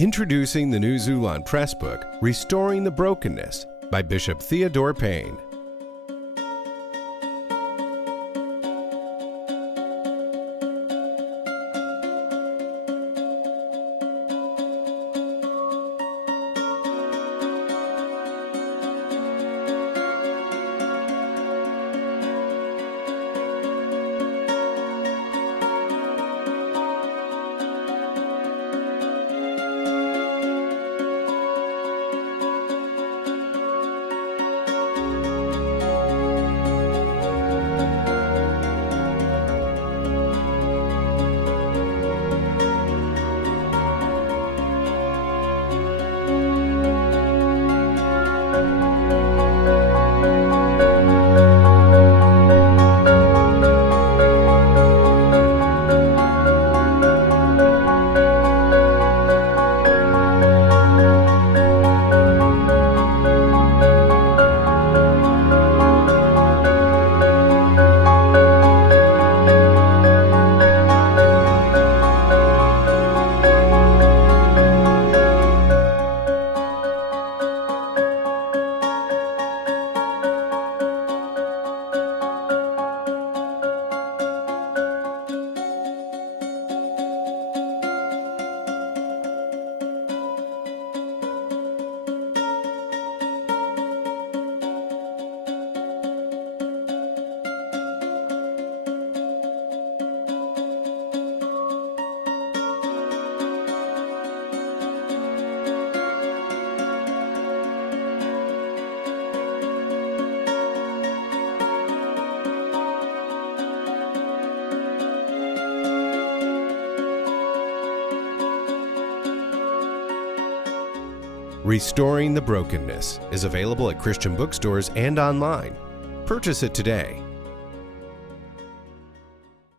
Introducing the new Xulon press book, Restoring the Brokenness, by Bishop Theodore Payne. Restoring the Brokenness is available at Christian bookstores and online. Purchase it today.